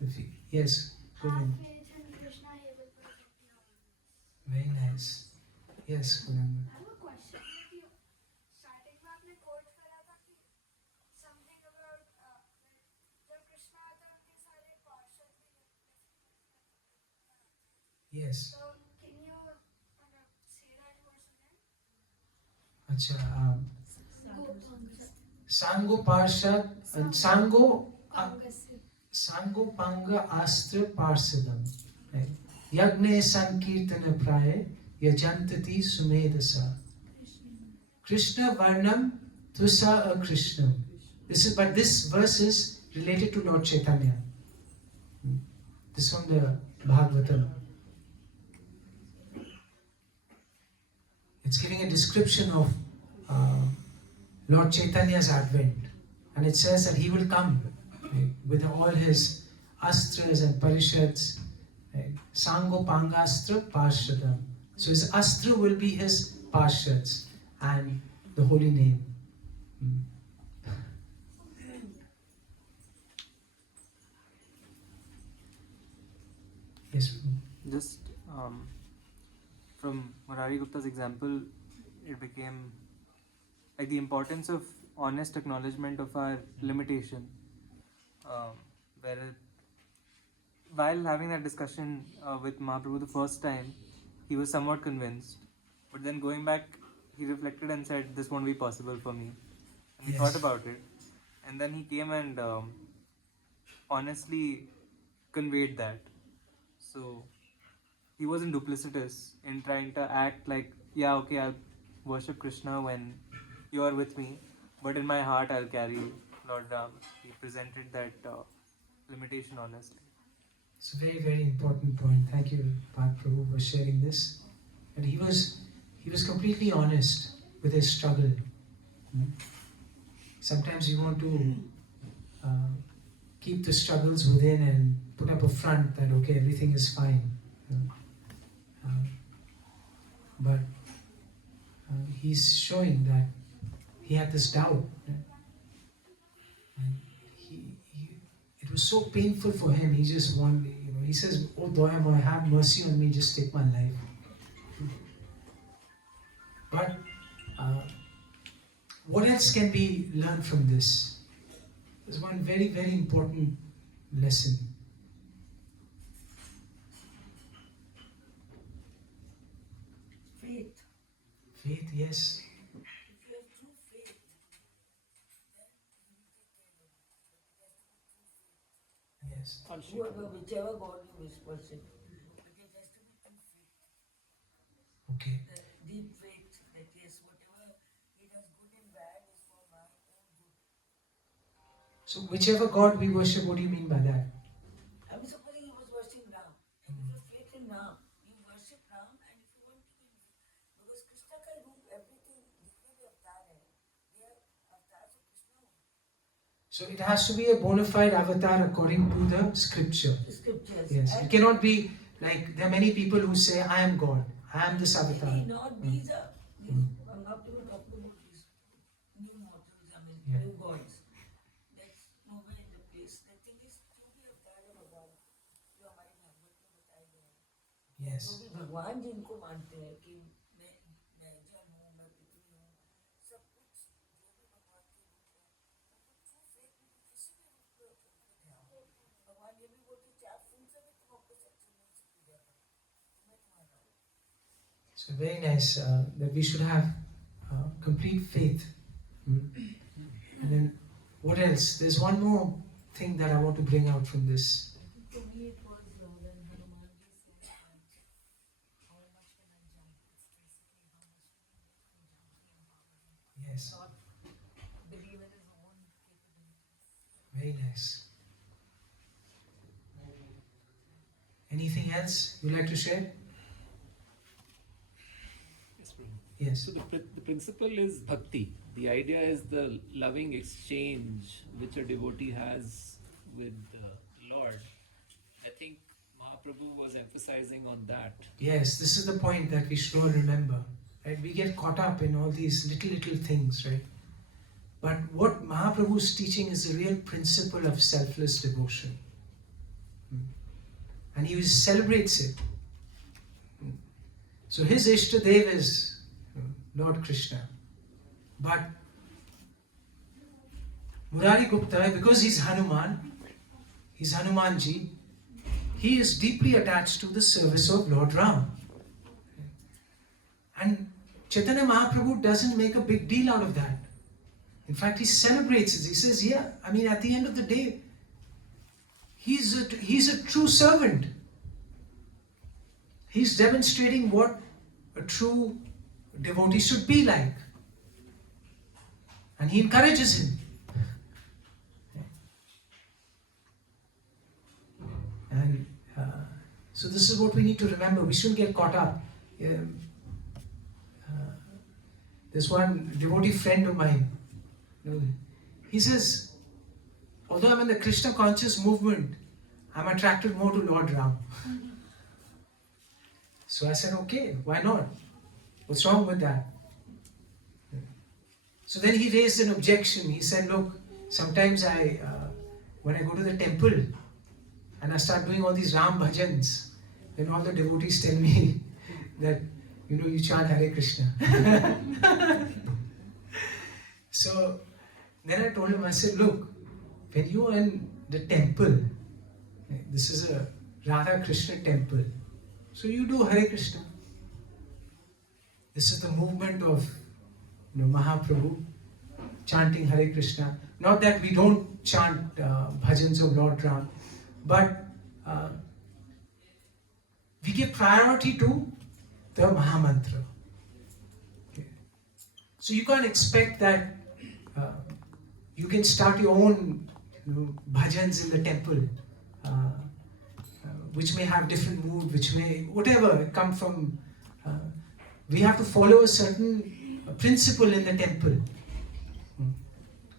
the faith. Yes, go Have ahead. faith in Krishna, he will protect you always. Very nice. Yes, Gunanga. I have a question. Like you, starting में आपने quote करा था कि something about जब कृष्णा आता है उनके सारे पार्षद भी Yes. So can you say that verse again? Acha, Gopanga. Sango Parshad and Sango Panga Astra Parsadam. Right? Yagne Sankirtana Praye Yajantati Sumedasa. Krishna Varnam Tusa Krishnam. But this verse is related to Lord Chaitanya. This from the Bhagavatam. It's giving a description of Lord Chaitanya's advent. And it says that he will come, right, with all his astras and parishads. Right? Sango Pangastra Parshadam. So his astra will be his parshads and the holy name. Yes. Just from Murari Gupta's example, it became like the importance of honest acknowledgement of our limitation. Where while having that discussion with Mahaprabhu the first time, he was somewhat convinced, but then going back, he reflected and said, "This won't be possible for me." And he Yes. thought about it, and then he came and honestly conveyed that. So he wasn't duplicitous in trying to act like, yeah, okay, I'll worship Krishna when you're with me, but in my heart I'll carry Lord Ram. He presented that limitation honestly. It's a very, very important point. Thank you, Mahaprabhu, for sharing this. And he was completely honest with his struggle. Sometimes you want to keep the struggles within and put up a front that okay, everything is fine. But he's showing that he had this doubt. And it was so painful for him. He just wanted, he says, "Oh Doyama, have mercy on me, just take my life." But what else can we learn from this? There's one very, very important lesson. Faith. Faith, yes. If you have true faith, then you will take care of it. But it has to be true faith. Yes. Whoever, whichever God you worship, but it has to be true faith. Okay. The deep faith that yes, whatever he does good and bad is for my own good. So whichever God we worship, what do you mean by that? I mean, supposing he was worshipping Ram, and if you have faith in Ram, you worship Ram, and if you want to be, because Krishna ka roop, everything, जितने भी अवतार है, they are avatars of Krishna. So it has to be a bona fide avatar according to the scripture. Scriptures. Yes. It cannot be like there are many people who say, "I am God. I am this avatar." Not these are. I'm not even talking about these new mortals. I mean, Yeah. new gods. That's nowhere in the place. The thing is, क्यों भी अवतार है भगवान, जो हमारे भागवत में बताए गए हैं, Yes. जो भी भगवान जिनको मानते हैं कि मैं जन हूँ, मैं पृथ्वी हूँ, सब कुछ जो भी भगवान के रूप है, उनको true faith में किसी भी रूप में उनको ध्यान हो। भगवान ये भी बोलते हैं, चार फूल से भी तुम अपने सच्चे मन से पूजा करो, मैं तुम्हारा हूँ। So very nice that we should have complete faith. And then what else? There's one more thing that I want to bring out from this. To me, it was when Hanumanji said, "How much can I jump?" It's basically how much can jump. He empowered him. Yes. Not believe in his own capabilities. Very nice. Anything else you'd like to share? Yes, Prabhu. Yes. So the principle is bhakti. The idea is the loving exchange which a devotee has with the Lord. I think Mahaprabhu was emphasizing on that. Yes, this is the point that we should all remember. Right? We get caught up in all these little things, right? But what Mahaprabhu is teaching is the real principle of selfless devotion. And he celebrates it. So his Ishtadev is Lord Krishna. But Murari Gupta, because he's Hanumanji, he is deeply attached to the service of Lord Ram. And Chaitanya Mahaprabhu doesn't make a big deal out of that. In fact, he celebrates it. He says, yeah, I mean, at the end of the day, he's a true servant. He's demonstrating what a true devotee should be like. And he encourages him. And so this is what we need to remember. We shouldn't get caught up. There's one devotee friend of mine. He says, although I'm in the Krishna conscious movement, I'm attracted more to Lord Ram. So I said, okay, why not? What's wrong with that? So then he raised an objection. He said, look, sometimes when I go to the temple and I start doing all these Ram bhajans, then all the devotees tell me that, you chant Hare Krishna. So then I told him, I said, look, when you are in the temple, this is a Radha Krishna temple, so you do Hare Krishna. This is the movement of Mahaprabhu chanting Hare Krishna. Not that we don't chant bhajans of Lord Ram, but we give priority to the Mahamantra. Okay. So you can't expect that you can start your own bhajans in the temple, which may have different mood, which may, whatever, come from, we have to follow a certain principle in the temple.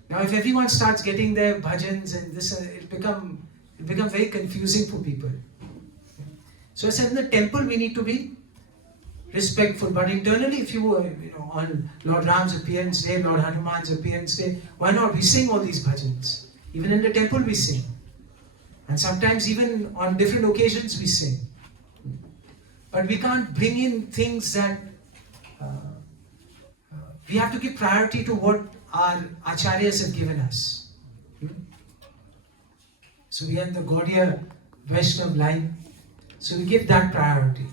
Now if everyone starts getting their bhajans and this, it'll become very confusing for people. So I said in the temple we need to be respectful, but internally if you were, on Lord Ram's appearance day, Lord Hanuman's appearance day, why not? We sing all these bhajans. Even in the temple we sing. And sometimes even on different occasions we sing. But we can't bring in things that, we have to give priority to what our acharyas have given us. So we are in the Gaudiya Vaishnav line, so we give that priority.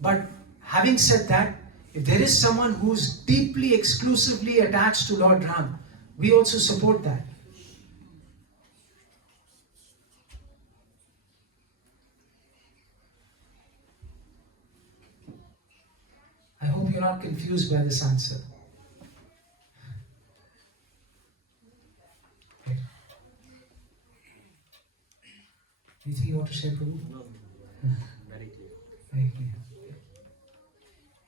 But having said that, if there is someone who's deeply, exclusively attached to Lord Ram, we also support that. I hope you're not confused by this answer. Okay. Anything you want to say, Prabhu? No, very clear. Very clear.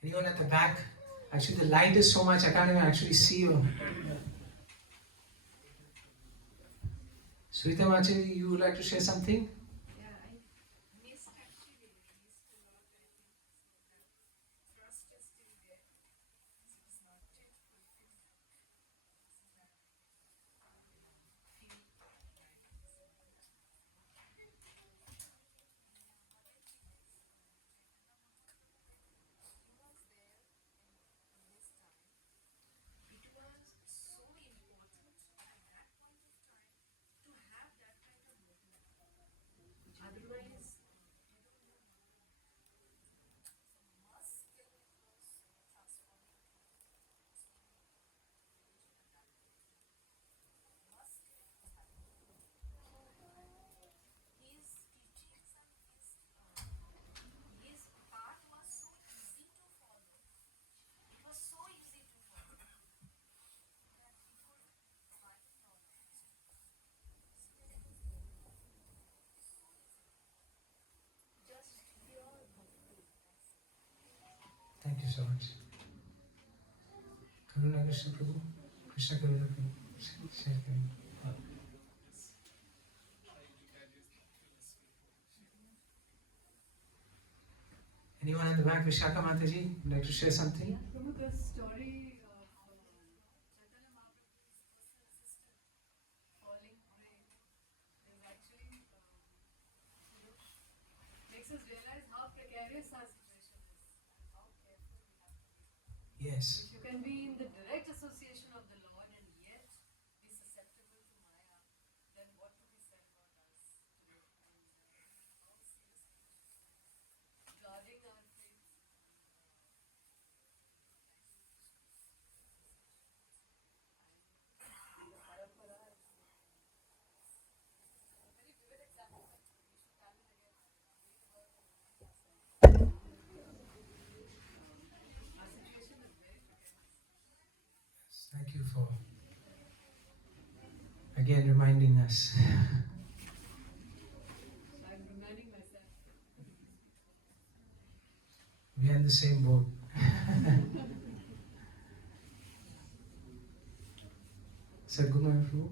Anyone at the back? Actually, the light is so much, I can't even actually see you. Surita Machari, you would like to share something? Yeah, I missed actually. I missed a lot, I think. So that trust is still there. It's not yet fulfilled. So that feel he was there in this time. It was so important at that point of time to have that kind of motive. Otherwise, his teachings and his path was so easy to follow. It was so easy to follow that he could find knowledge. Just pure bhakti. Thank you so much. Karuna Krishna Prabhu, Krishna Karuna Prabhu, share Karuna. Anyone in the back, Vishaka Mataji, would like to share something? Prabhu, the story of Chaitanya Mahaprabhu's personal assistant falling prey is actually, makes us realize how precarious our situation is. Yes. If you can be in the direct association of the Lord and yet be susceptible to Maya, then what to be said about us today? And how seriously guarding our faith. The parampara is a very vivid example, but we should have it again. Read about and remind ourselves. Our situation is very precarious. Thank you for again reminding us. I'm reminding myself. We are in the same boat. Sadhguru Mahaprabhu.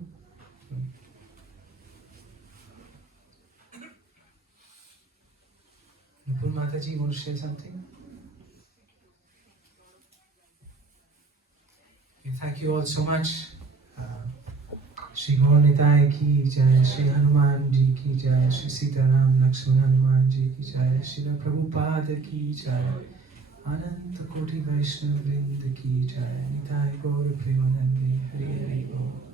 Nupur Mataji, you want to say something? Okay, thank you all so much. Shri Gaur Nitai ki jai, Shri Hanuman ji ki jai, Shri Sitaram Lakshman Hanuman ji ki jai, Shri Prabhupada ki jai, Ananta Koti Vaishnav Vrinda ki jai, Nitai Gaur Premanande, Hari Hari Gaur.